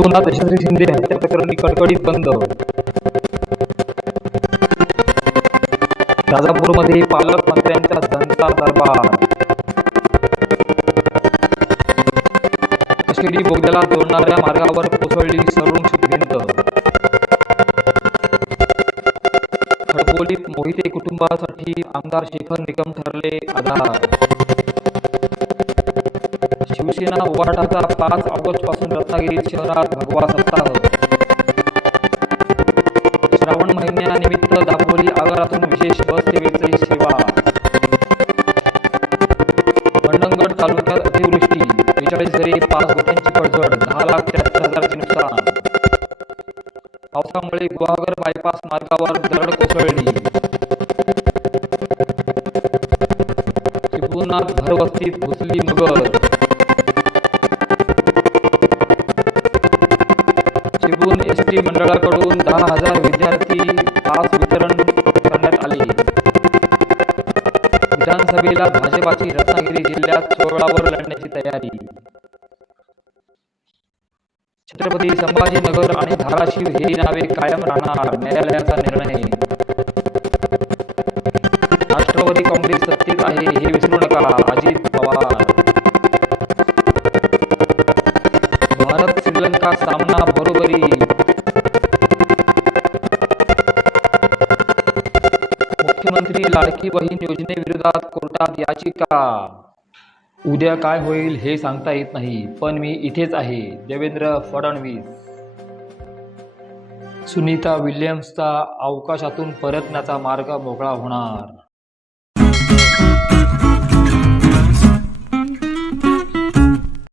शिवनाथ दशरथ शिंदे हत्या प्रकरणी कडकडीत बंद. राजापूरमध्ये पालकमंत्र्यांचा जनता दरबार. कशेडी बोगद्याला जोडणाऱ्या मार्गावर कोसळली संरक्षित भिंत खडकोलीत मोहिते कुटुंबासाठी आमदार शेखर निकम ठरले आधार. शिवसेना उभाटाचा पाच ऑगस्टपासून रत्नागिरी शहरात भगवा सप्ताह श्रावण महिन्यानिमित्त दापोली आगारातून विशेष बस सेवेची सेवा. मंडणगड तालुक्यात अतिवृष्टी. बेचाळीस घरे पाच गोट्यांची पडझड. दहा लाख त्र्याहत्तर हजारचे नुकसान. पावसामुळे गुहागर बायपास मार्गावर दरड कोसळली. चिपळूणात भरवस्तीत घुसली मगर चिपळूण एस टी मंडळाकडून दहा हजार विद्यार्थी पास वितरण करण्यात आले. विधानसभेला भाजपाची रत्नागिरी जिल्ह्यात चोळावर लढण्याची तयारी. छत्रपती संभाजीनगर आणि धाराशिव ही नावे कायम राहणार न्यायालयाचा निर्णय. मुख्यमंत्री लाडकी बहीण योजनेविरोधात कोर्टात याचिका. उद्या काय होईल हे सांगता येत नाही पण मी इथेच आहे देवेंद्र फडणवीस. सुनीता विल्यम्सचा अवकाशातून परतण्याचा मार्ग मोकळा होणार.